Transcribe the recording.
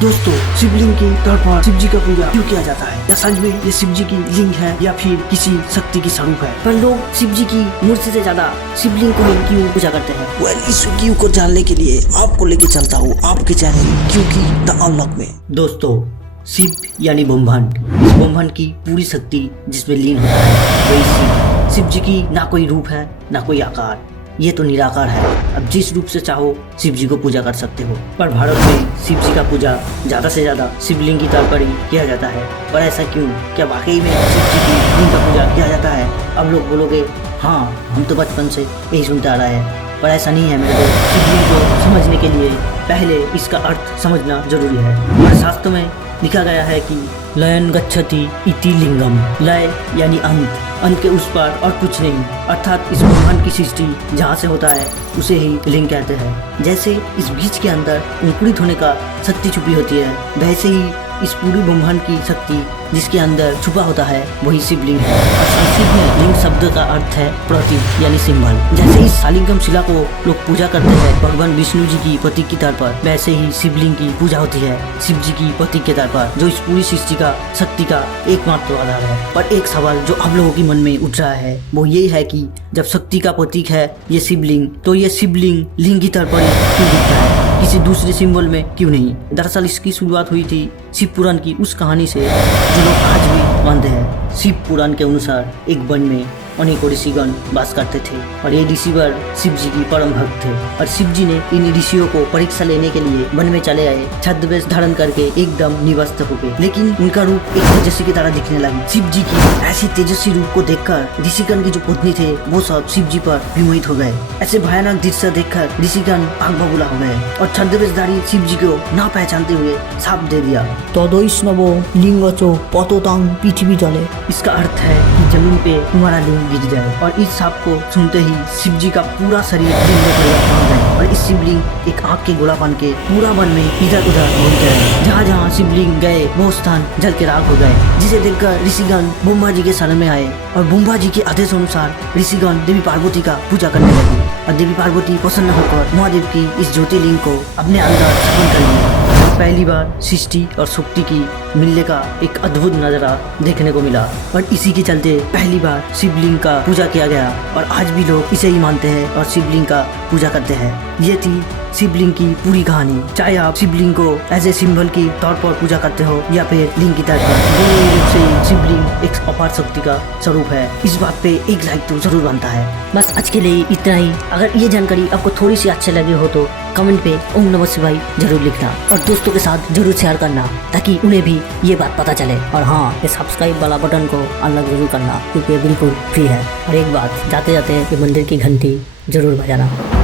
दोस्तों, शिवलिंग के तौर पर शिव जी का पूजा क्यों किया जाता है? या सच में ये शिव जी की लिंग है या फिर किसी शक्ति की स्वरूप है? पर लोग शिव जी की मूर्ति से ज्यादा शिवलिंग को ही क्यों पूजा करते हैं? इस क्यों को जानने के लिए आपको लेके चलता हूँ आपके चैनल क्योंकि द अनलॉक में। दोस्तों, शिव यानी ब्रह्मांड, इस ब्रह्मांड की पूरी शक्ति जिसमें लीन होता है वही शिव। शिव जी की ना कोई रूप है ना कोई आकार, ये तो निराकार है। अब जिस रूप से चाहो शिव जी को पूजा कर सकते हो। पर भारत में शिव जी का पूजा ज्यादा से ज्यादा शिवलिंग की तौर पर ही किया जाता है। पर ऐसा क्यों? क्या वाकई में शिव जी की लिंग का पूजा किया जाता है? अब लोग बोलोगे हाँ, हम तो बचपन से यही सुनते आ रहे हैं। पर ऐसा नहीं है मेरे को। शिवलिंग को समझने के लिए पहले इसका अर्थ समझना जरूरी है। हमारे शास्त्र में लिखा गया है कि लयन गच्छति इति लिंगम। लय यानी अंत, अंत के उस पार और कुछ नहीं। अर्थात इस ब्रह्मांड की सृष्टि जहाँ से होता है उसे ही लिंग कहते हैं। जैसे इस बीज के अंदर अंकुरित होने का शक्ति छुपी होती है, वैसे ही इस पूरी ब्रह्मांड की शक्ति जिसके अंदर छुपा होता है वही शिवलिंग है। और संस्कृत में लिंग शब्द का अर्थ है प्रतीक यानी सिंबल। जैसे इस शालिग्राम शिला को लोग पूजा करते हैं भगवान विष्णु जी की प्रतीक के तौर पर, वैसे ही शिवलिंग की पूजा होती है शिव जी की प्रतीक के तौर पर, जो इस पूरी सृष्टि का शक्ति का एकमात्र आधार है। पर एक सवाल जो आप लोगों के मन में उठ रहा है वो ये है कि जब शक्ति का प्रतीक है ये शिवलिंग, तो ये शिवलिंग लिंग की तौर पर क्यों दिखता है, किसी दूसरे सिंबल में क्यों नहीं? दरअसल इसकी शुरुआत हुई थी शिव पुराण की उस कहानी से जो लोग आज भी मानते हैं। शिव पुराण के अनुसार एक वन में अनेकों ऋषिगण वास करते थे और ये ऋषिगण शिव जी की परम भक्त थे। और शिव जी ने इन ऋषियों को परीक्षा लेने के लिए वन में चले आए, छद्मवेश धारण करके एकदम निवस्त्र हो गए। लेकिन उनका रूप एक तेजस्वी की तरह दिखने लगी। शिव जी की ऐसी तेजस्वी रूप को देखकर ऋषिगण की जो पत्नी थे वो सब शिव जी पर विमोहित हो गए। ऐसे भयानक दृश्य देखकर ऋषिगण आग बबूला हो गए और छद्मवेशधारी शिव जी को ना पहचानते हुए साप दे दिया। तदोष्णवो लिंगचो पतोतांग पृथ्वी जले। इसका अर्थ है कि जमीन पे तुम्हारा लिंग गिर जाए। और इस साप को सुनते ही शिव जी का पूरा शरीर लिंग में परिवर्तन हो गया और इस शिवलिंग एक आग के गोला बन के पूरा वन में इधर उधर घूमते रहे। जहाँ जहाँ शिवलिंग गए वो स्थान जल के राख हो गए, जिसे देखकर ऋषिगण ब्रह्मा जी के शरण में आए और ब्रह्मा जी के आदेश अनुसार ऋषिगण देवी पार्वती का पूजा करने लगे। और देवी पार्वती प्रसन्न होकर महादेव की इस ज्योतिर्लिंग को अपने अंदर स्थापन कर लिया। पहली बार सृष्टि और शक्ति की मिलने का एक अद्भुत नजारा देखने को मिला और इसी के चलते पहली बार शिवलिंग का पूजा किया गया और आज भी लोग इसे ही मानते हैं और शिवलिंग का पूजा करते हैं। ये थी शिवलिंग की पूरी कहानी। चाहे आप शिवलिंग को एज ए सिंबल की तौर पर पूजा करते हो या फिर लिंग की तरह, दोनों रूप से शिवलिंग एक अपार शक्ति का स्वरूप है। इस बात पे एक लाइक तो जरूर बनता है। बस आज के लिए इतना ही। अगर ये जानकारी आपको थोड़ी सी अच्छी लगी हो तो कमेंट पे ओम नमः शिवाय जरूर लिखना और दोस्तों के साथ जरूर शेयर करना ताकि उन्हें भी ये बात पता चले। और हाँ, ये सब्सक्राइब वाला बटन को अनलॉक जरूर करना क्योंकि ये बिल्कुल फ्री है। और एक बात, जाते जाते ये मंदिर की घंटी जरूर बजाना।